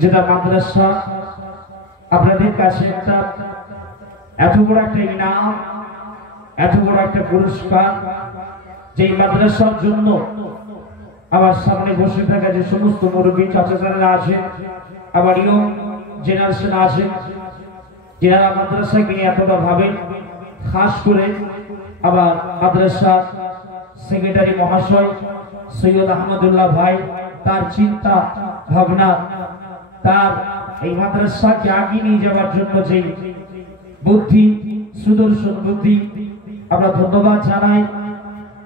যেটা মাদ্রাসা আপনাদের কাছে একটা এত বড় একটা ইনাম, এত বড় একটা পুরস্কার, যে মাদ্রাসার জন্য আমার সামনে বসে থাকা যে সমস্ত মুরব্বী চাচারা আছেন, আবার ইয়ং জেনারেশন আছেন, যারা মাদ্রাসাকে নিয়ে এতটা ভাবেন, খাস করে আবার মাদ্রাসা সেক্রেটারি মহাশয় সৈয়দ আহমদুল্লাহ ভাই, তার চিন্তা ভাবনা, তার এই মাদ্রাসাকে এগিয়ে নিয়ে যাওয়ার জন্য যে বুদ্ধি, সুদর্শন বুদ্ধি, আমরা ধন্যবাদ জানাই।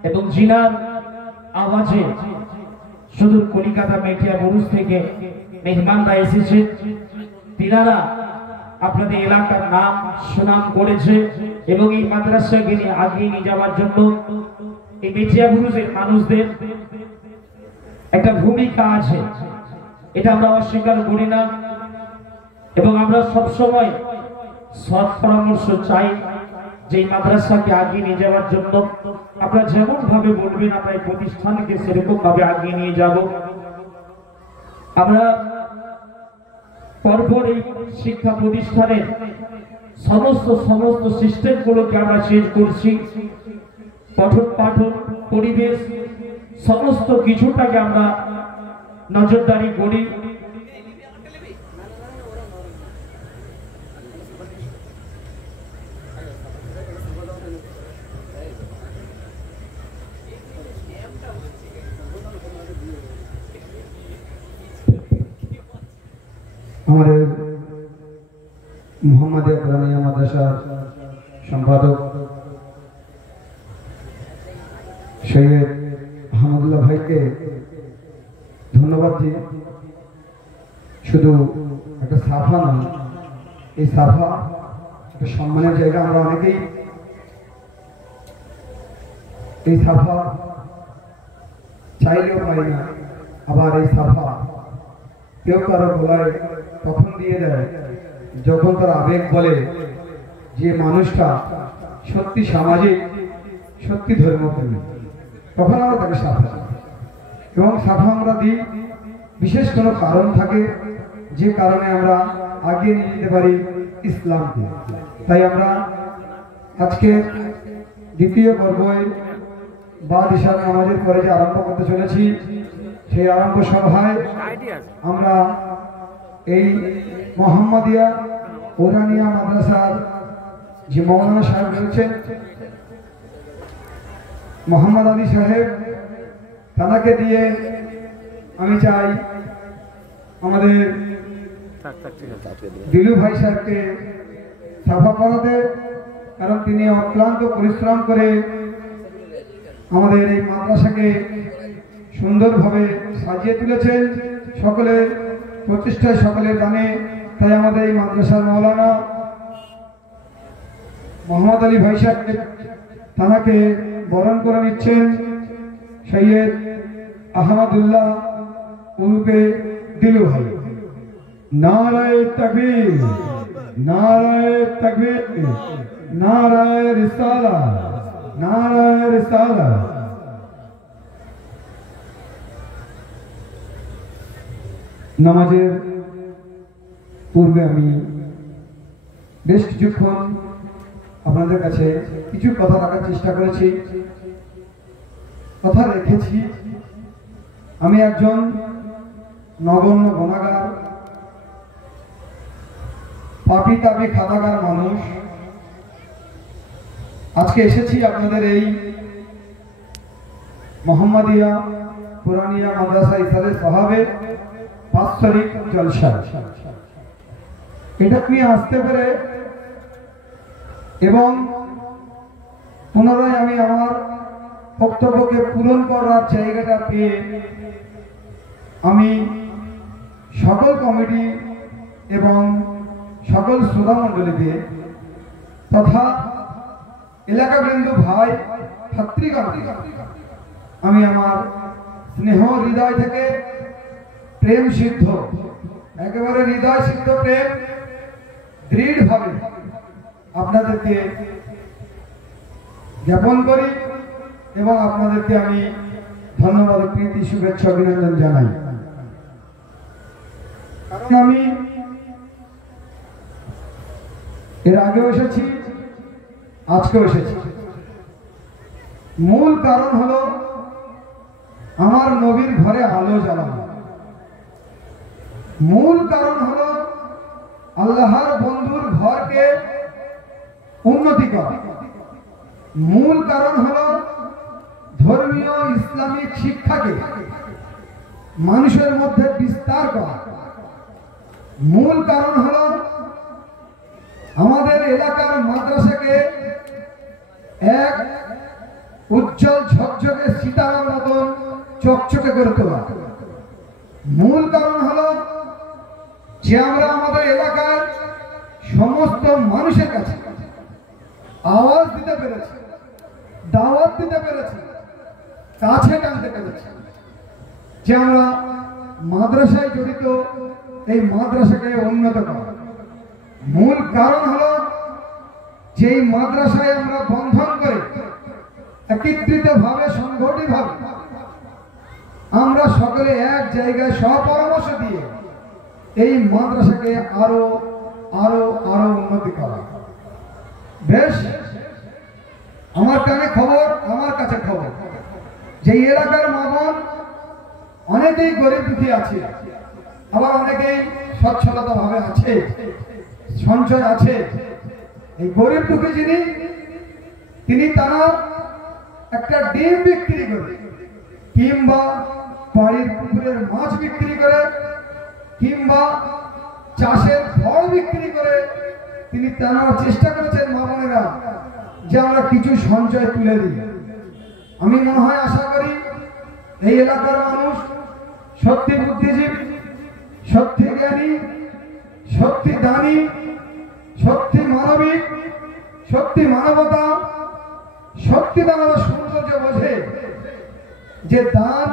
এবং জিনার আওয়াজে সুদূর কলিকাতা মেটিয়া বুরুজ থেকে মেহমানরা এসেছে, তিনারা আপনাদের এলাকার নাম সুনাম করেছে এবং এই মাদ্রাসাকে নিয়ে এগিয়ে নিয়ে যাওয়ার জন্য এই মেটিয়া বুরুজের মানুষদের একটা ভূমিকা আছে, এটা আমরা অস্বীকার করি না। এবং আমরা সবসময় সৎ পরামর্শ চাই যে এই মাদ্রাসাকে এগিয়ে নিয়ে যাওয়ার জন্য আপনারা যেমন ভাবে বলবেন, আমরা এই প্রতিষ্ঠানকে সেরকম ভাবে এগিয়ে নিয়ে যাব। আমরা পরপর এই শিক্ষা প্রতিষ্ঠানের সমস্ত সিস্টেম গুলোকে আমরা চেঞ্জ করছি, পঠন পাঠন পরিবেশ সমস্ত কিছুটাকে আমরা নজরদারি করি। हमारे मोहम्मदिया कुरानिया मदरसा संपादक सैयद আহমদুল্লাহ ভাইকে ধন্যবাদ দিয়ে শুধু একটা সাফা নয়, এই সাফা একটা সম্মানের জায়গা। আমরা অনেকেই এই সাফা চাইলেও পাই না, আবার এই সাফা কেউ কারো গলায় তখন দিয়ে দেয় যখন তার আবেগ বলে যে মানুষটা সত্যি সামাজিক, সত্যি ধর্মপ্রেমী, তখন আমরা তাকে সাফা দিই। এবং সাফা আমরা দিই বিশেষ কোনো কারণ থাকে, যে কারণে আমরা আগিয়ে নিয়ে যেতে পারি ইসলামকে। তাই আমরা আজকে দ্বিতীয় পর্বে বাদ ইশার নামাজের পরে যে আরম্ভ করতে চলেছি, সেই আরম্ভ সভায় আমরা এই মোহাম্মদিয়া কুরানিয়া মাদ্রাসার যে মৌলানা সাহেব রয়েছেন, মোহাম্মদ আলী সাহেব, তাকে দিয়ে আমি চাই আমাদের দিলু ভাই সাহেবকে সাফা করাতে, কারণ তিনি অক্লান্ত পরিশ্রম করে আমাদের এই মাদ্রাসাকে সুন্দরভাবে সাজিয়ে তুলেছেন, সকলের প্রতিষ্ঠায়, সকলের দানে। তাই আমাদের এই মাদ্রাসার মৌলানা মোহাম্মদ আলী ভাই সাহেব তাকে বরণ করে নিচ্ছেন সৈয়দ আহমদুল্লাহ উরুফে দিলু ভাই। নারায়ে তাকবীর, নারায়ে তাকবীর, নারায়ে রিসালা, নারায়ে রিসালা। নামাজের পূর্বে আমি বেশ কিছুক্ষণ আপনাদের কাছে কিছু কথা রাখার চেষ্টা করেছি, কথা রেখেছি। আমি একজন নগণ্য গুনাহগার, পাপী তাপী খাতাগার মানুষ। আজকে এসেছি আপনাদের এই মোহাম্মদিয়া কুরানিয়া মাদ্রাসা ইসালে সাহাবে বাৎসরিক জলসা। এটা নিয়ে আসতে পেরে এবং পুনরায় আমি আমার বক্তব্যকে পূরণ করার জায়গাটা পেয়ে আমি সকল কমিটি এবং সকল শ্রোতা মণ্ডলীকে তথা এলাকাবৃন্দ ভাই ভাতৃগণ আমি আমার স্নেহ হৃদয় থেকে প্রেম সিদ্ধ, একেবারে হৃদয় সিদ্ধ প্রেম দৃঢ়ভাবে আপনাদেরকে জ্ঞাপন করি এবং আপনাদেরকে আমি ধন্যবাদ, প্রীতি, শুভেচ্ছা, অভিনন্দন জানাই। কারণ আমি এর আগেও এসেছি, আজকেও এসেছি। মূল কারণ হলো আমার নবীর ঘরে আলো জ্বালানো। মূল কারণ হলো আল্লাহর বন্ধুর ঘরকে উন্নতি করা। মূল কারণ হলো ধর্মীয় ইসলামিক শিক্ষাকে মানুষের মধ্যে বিস্তার করা। মূল কারণ হলো আমাদের এলাকার মাদ্রাসাকে এক উজ্জ্বল ঝকঝকে সীতারার মতন চকচকে করে তোলা। মূল কারণ হলো যে আমরা আমাদের এলাকার সমস্ত মানুষের কাছে আওয়াজ দিতে পেরেছি, দাওয়াত দিতে পেরেছি, কাছে টানতে পেরেছি যে আমরা মাদ্রাসায় জড়িত, এই মাদ্রাসাকে উন্নত করা। মূল কারণ হলো যে এই মাদ্রাসায় আমরা বন্ধন করে একত্রিত ভাবে, সংগঠিত ভাবে আমরা সকলে এক জায়গায় সপরামর্শ দিয়ে এই মাদ্রাসাকে আরো আরো আরো উন্নতি করা। বেশ, আমার কানে খবর, আমার কাছে খবর যে এলাকার মা বোন অনেকেই গরিব দুঃখী আছে, আবার অনেকেই সচ্ছলতা ভাবে আছে, সঞ্চয় আছে। এই গরিব দুঃখী যিনি, তিনি তারা একটা ডিম বিক্রি করে কিংবা বাড়ির পুকুরের মাছ বিক্রি করে কিংবা চাষের ফল বিক্রি করে তিনি তারা চেষ্টা করেছেন মা বোনেরা যে আমরা কিছু সঞ্চয় তুলে দিই। আমি মনে হয় আশা করি এই এলাকার মানুষ সত্যি বুদ্ধিজীবী, সত্যি জ্ঞানী, সত্যি দানী, সত্যি মানবিক, সত্যি মানবতা, সত্যি তারা সৌন্দর্য বোঝে যে দান